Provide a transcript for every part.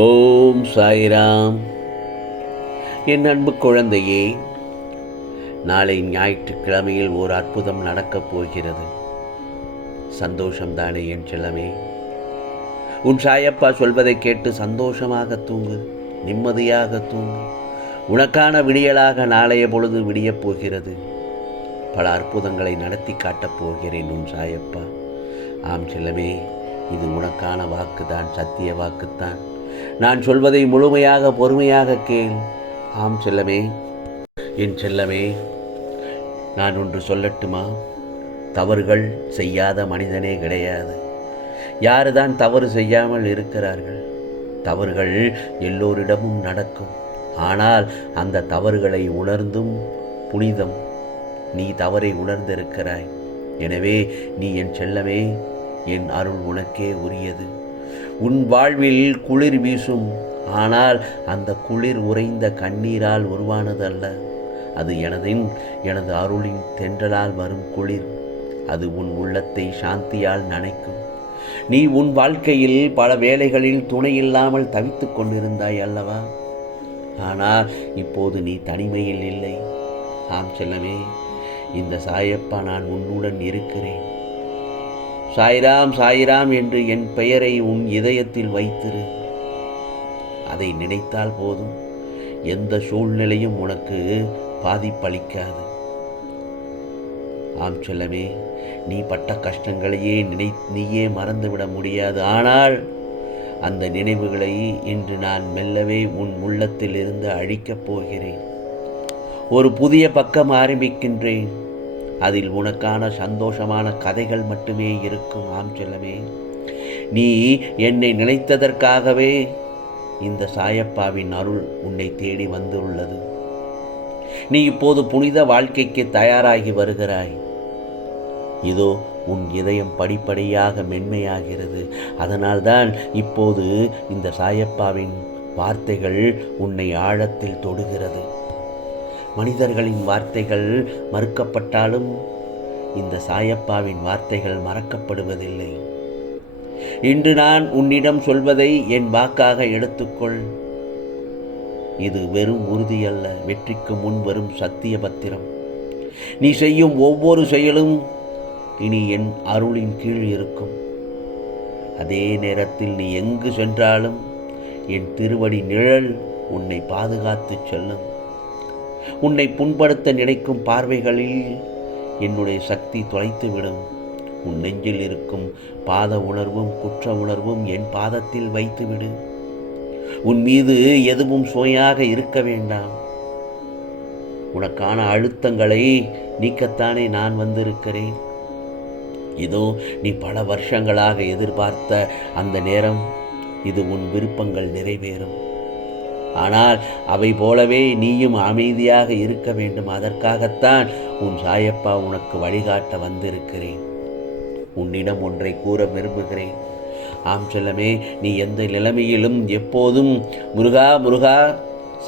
ஓம் சாய்ராம். என் அன்பு குழந்தையே, நாளை ஞாயிற்றுக்கிழமையில் ஓர் அற்புதம் நடக்கப் போகிறது. சந்தோஷம்தானே என் செல்லமே? உன் சாயப்பா சொல்வதை கேட்டு சந்தோஷமாக தூங்கு, நிம்மதியாக தூங்கு. உனக்கான விடியலாக நாளைய பொழுது விடியப் போகிறது. பல அற்புதங்களை நடத்தி காட்டப் போகிறேன் உன் சாயப்பா. ஆம் செல்லமே, இது உனக்கான வாக்குதான், சத்திய வாக்குத்தான். நான் சொல்வதை முழுமையாக பொறுமையாக கேள். ஆம் செல்லமே, என் செல்லமே, நான் ஒன்று சொல்லட்டுமா? தவறுகள் செய்யாத மனிதனே கிடையாது. யாருதான் தவறு செய்யாமல் இருக்கிறார்கள்? தவறுகள் எல்லோரிடமும் நடக்கும். ஆனால் அந்த தவறுகளை உணர்ந்தும் புனிதம். நீ தவறை உணர்ந்திருக்கிறாய். எனவே நீ என் செல்லமே, என் அருள் உனக்கே உரியது. உன் வாழ்வில் குளிர் வீசும். ஆனால் அந்த குளிர் உறைந்த கண்ணீரால் உருவானதல்ல. அது எனது அருளின் தென்றலால் வரும் குளிர். அது உன் உள்ளத்தை சாந்தியால் நனைக்கும். நீ உன் வாழ்க்கையில் பல வேளைகளில் துணை இல்லாமல் தவித்து கொண்டிருந்தாய் அல்லவா? ஆனால் இப்போது நீ தனிமையில் இல்லை. ஆம் செல்லமே, இந்த சாயப்பா நான் உன்னுடன் இருக்கிறேன். சாய்ராம் சாய்ராம் என்று என் பெயரை உன் இதயத்தில் வைத்திரு. அதை நினைத்தால் போதும், எந்த சூழ்நிலையும் உனக்கு பாதிப்பளிக்காது. ஆம் செல்லமே, நீ பட்ட கஷ்டங்களையே நீயே மறந்துவிட முடியாது. ஆனால் அந்த நினைவுகளை இன்று நான் மெல்லவே உன் உள்ளத்தில் இருந்து அழிக்கப் போகிறேன். ஒரு புதிய பக்கம் ஆரம்பிக்கின்றேன். அதில் உனக்கான சந்தோஷமான கதைகள் மட்டுமே இருக்கும். ஆம் செல்லமே, நீ என்னை நினைத்ததற்காகவே இந்த சாயப்பாவின் அருள் உன்னை தேடி வந்துள்ளது. நீ இப்போது புனித வாழ்க்கைக்கு தயாராகி வருகிறாய். இதோ உன் இதயம் படிப்படியாக மென்மையாகிறது. அதனால்தான் இப்போது இந்த சாயப்பாவின் வார்த்தைகள் உன்னை ஆழத்தில் தொடுகிறது. மனிதர்களின் வார்த்தைகள் மறுக்கப்பட்டாலும் இந்த சாயப்பாவின் வார்த்தைகள் மறக்கப்படுவதில்லை. இன்று நான் உன்னிடம் சொல்வதை என் வாக்காக எடுத்துக்கொள். இது வெறும் உறுதியல்ல, வெற்றிக்கு முன் வரும் சத்திய பத்திரம். நீ செய்யும் ஒவ்வொரு செயலும் இனி என் அருளின் கீழ் இருக்கும். அதே நேரத்தில் நீ எங்கு சென்றாலும் என் திருவடி நிழல் உன்னை பாதுகாத்து செல்லும். உன்னை புண்படுத்த நினைக்கும் பார்வைகளில் என்னுடைய சக்தி தொலைத்துவிடும். உன் நெஞ்சில் இருக்கும் பாத உணர்வும் குற்ற உணர்வும் என் பாதத்தில் வைத்துவிடு. உன் மீது எதுவும் சுமையாக இருக்க வேண்டாம். உனக்கான அழுத்தங்களை நீக்கத்தானே நான் வந்திருக்கிறேன். இதோ நீ பல வருஷங்களாக எதிர்பார்த்த அந்த நேரம், இது உன் விருப்பங்கள் நிறைவேறும். ஆனால் அவை போலவே நீயும் அமைதியாக இருக்க வேண்டும். அதற்காகத்தான் உன் சாயப்பா உனக்கு வழிகாட்ட வந்திருக்கிறேன். உன்னிடம் ஒன்றை கூற விரும்புகிறேன். ஆம் செல்லமே, நீ எந்த நிலைமையிலும் எப்போதும் முருகா முருகா,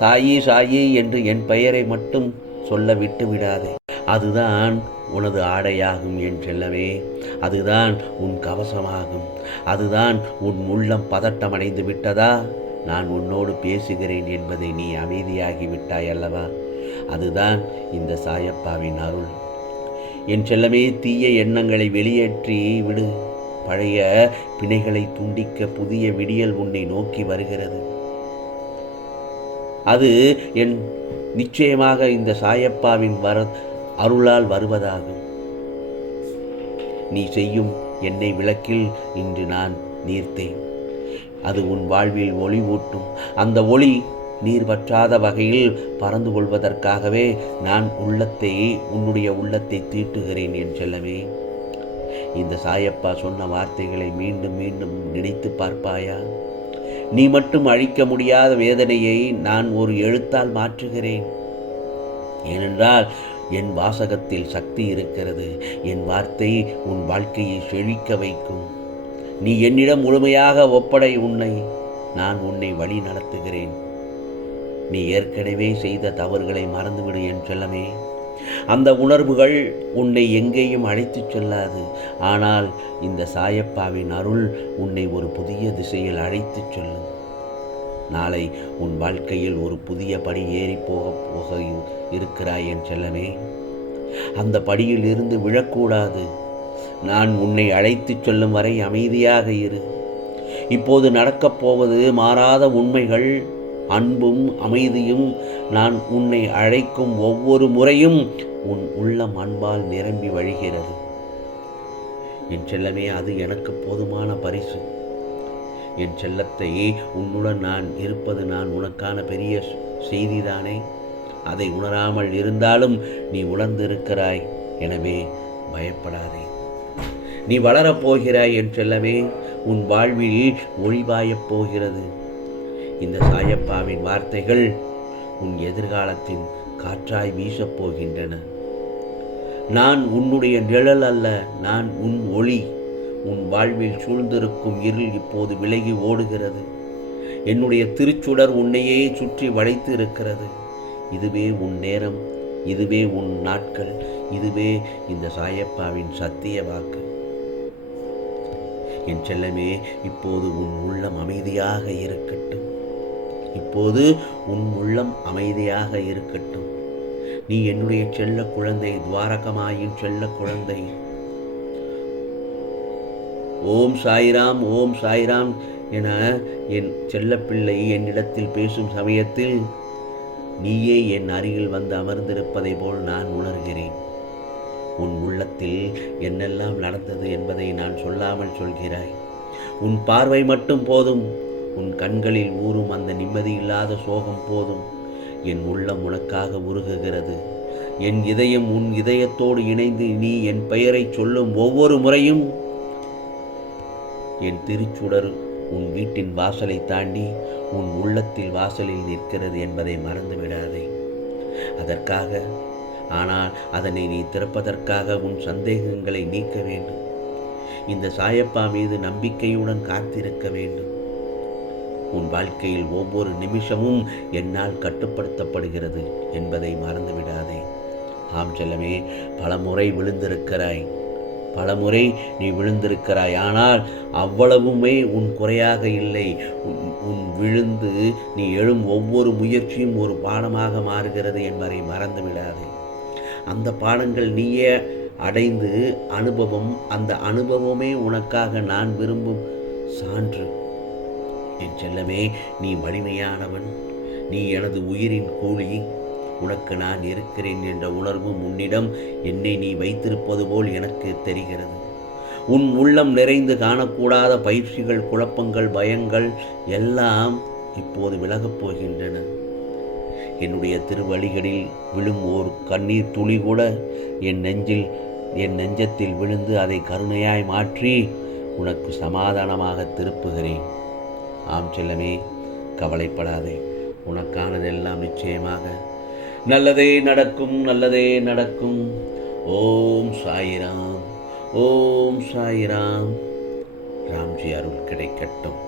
சாயி சாயி என்று என் பெயரை மட்டும் சொல்ல விட்டு விடாதே. அதுதான் உனது ஆடையாகும் என் செல்லமே. அதுதான் உன் கவசமாகும். அதுதான் உன் உள்ளம் பதட்டமடைந்து விட்டதா? நான் உன்னோடு பேசுகிறேன் என்பதை நீ அமைதியாகிவிட்டாய் அல்லவா? அதுதான் இந்த சாயப்பாவின் அருள். என் செல்லமே, தீய எண்ணங்களை வெளியேற்றி விடு. பழைய பிணைகளை துண்டிக்க புதிய விடியல் உன்னை நோக்கி வருகிறது. அது என் நிச்சயமாக இந்த சாயப்பாவின் அருளால் வருவதாகும். நீ செய்யும் எண்ணெய் விளக்கில் இன்று நான் நீர்த்தேன். அது உன் வாழ்வில் ஒளி ஊட்டும். அந்த ஒளி நீர் பற்றாத வகையில் பறந்து கொள்வதற்காகவே நான் உன்னுடைய உள்ளத்தை தீட்டுகிறேன் என் செல்லமே. இந்த சாயப்பா சொன்ன வார்த்தைகளை மீண்டும் மீண்டும் நினைத்து பார்ப்பாயா? நீ மட்டும் அழிக்க முடியாத வேதனையை நான் ஒரு எழுத்தால் மாற்றுகிறேன். ஏனென்றால் என் வாசகத்தில் சக்தி இருக்கிறது. என் வார்த்தை உன் வாழ்க்கையை செழிக்க வைக்கும். நீ என்னிடம் முழுமையாக ஒப்படை. நான் உன்னை வழி நடத்துகிறேன். நீ ஏற்கனவே செய்த தவறுகளை மறந்துவிடு என் செல்லமே. அந்த உணர்வுகள் உன்னை எங்கேயும் அழைத்துச் செல்லாது. ஆனால் இந்த சாயப்பாவின் அருள் உன்னை ஒரு புதிய திசையில் அழைத்துச் செல்லும். நாளை உன் வாழ்க்கையில் ஒரு புதிய படி ஏறி போக இருக்கிறாய் என் செல்லமே. அந்த படியில் இருந்து விழக்கூடாது. நான் உன்னை அழைத்துச் சொல்லும் வரை அமைதியாக இரு. இப்போது நடக்கப் போவது மாறாத உண்மைகள், அன்பும் அமைதியும். நான் உன்னை அழைக்கும் ஒவ்வொரு முறையும் உன் உள்ளம் அன்பால் நிரம்பி வழிகிறது என் செல்லமே. அது எனக்கு போதுமான பரிசு. என் செல்லத்தை, உன்னுடன் நான் இருப்பது நான் உனக்கான பெரிய செய்திதானே. அதை உணராமல் இருந்தாலும் நீ உணர்ந்திருக்கிறாய். எனவே பயப்படாதே. நீ வளரப்போகிறாய் என் செல்லமே. உன் வாழ்வில் ஒளிபாயப் போகிறது. இந்த சாயப்பாவின் வார்த்தைகள் உன் எதிர்காலத்தின் காற்றாய் வீசப் போகின்றன. நான் உன்னுடைய நிழல் அல்ல, நான் உன் ஒளி. உன் வாழ்வில் சூழ்ந்திருக்கும் இருள் இப்போது விலகி ஓடுகிறது. என்னுடைய திருச்சுடர் உன்னையே சுற்றி வளைத்து இருக்கிறது. இதுவே உன் நேரம், இதுவே உன் நாட்கள், இதுவே இந்த சாயப்பாவின் சத்திய வாக்கு. என் செல்லமே, இப்போது உன் உள்ளம் அமைதியாக இருக்கட்டும். இப்போது உன் உள்ளம் அமைதியாக இருக்கட்டும். நீ என்னுடைய செல்ல குழந்தை, துவாரகமாயின் செல்ல குழந்தை. ஓம் சாய்ராம், ஓம் சாய்ராம் என என் செல்லப்பிள்ளை என்னிடத்தில் பேசும் சமயத்தில் நீயே என் அருகில் வந்து அமர்ந்திருப்பதை போல் நான் உணர்கிறேன். உன் உள்ளத்தில் என்னெல்லாம் நடந்தது என்பதை நான் சொல்லாமல் சொல்கிறாய். உன் பார்வை மட்டும் போதும். உன் கண்களில் ஊறும் அந்த நிம்மதியில்லாத சோகம் போதும். என் உள்ளம் உனக்காக உருகுகிறது. என் இதயம் உன் இதயத்தோடு இணைந்து நீ என் பெயரை சொல்லும் ஒவ்வொரு முறையும் என் திருச்சுடர் உன் வீட்டின் வாசலை தாண்டி உன் உள்ளத்தில் வாசலில் நிற்கிறது என்பதை மறந்து விடாதே. ஆனால் அதனை நீ திறப்பதற்காக உன் சந்தேகங்களை நீக்க வேண்டும். இந்த சாயப்பா மீது நம்பிக்கையுடன் காத்திருக்க வேண்டும். உன் வாழ்க்கையில் ஒவ்வொரு நிமிஷமும் என்னால் கட்டுப்படுத்தப்படுகிறது என்பதை மறந்து விடாதே. ஆம் செல்லமே, பலமுறை விழுந்திருக்கிறாய். பலமுறை நீ விழுந்திருக்கிறாய். ஆனால் அவ்வளவுமே உன் குறையாக இல்லை. உன் விழுந்து நீ எழும் ஒவ்வொரு முயற்சியும் ஒரு பாடமாக மாறுகிறது என்பதை மறந்து விடாதே. அந்த பாடங்கள் நீயே அடைந்து அனுபவம், அந்த அனுபவமே உனக்காக நான் விரும்பும் சான்று. என் செல்லமே, நீ வலிமையானவன். நீ எனது உயிரின் கூலி. உனக்கு நான் இருக்கிறேன் என்ற உணர்வு உன்னிடம் என்னை நீ வைத்திருப்பது போல் எனக்கு தெரிகிறது. உன் உள்ளம் நிறைந்து காணக்கூடாத பயிற்சிகள், குழப்பங்கள், பயங்கள் எல்லாம் இப்போது விலகப் போகின்றன. என்னுடைய திருவழிகளில் விழும் ஓர் கண்ணீர் துளி கூட என் நெஞ்சத்தில் விழுந்து அதை கருணையாய் மாற்றி உனக்கு சமாதானமாக திருப்புகிறேன். ஆம் செல்லமே, கவலைப்படாதே. உனக்கானதெல்லாம் நிச்சயமாக நல்லதே நடக்கும், நல்லதே நடக்கும். ஓம் சாய்ராம், ஓம் சாய்ராம். ராம்ஜி அருள் கிடைக்கட்டும்.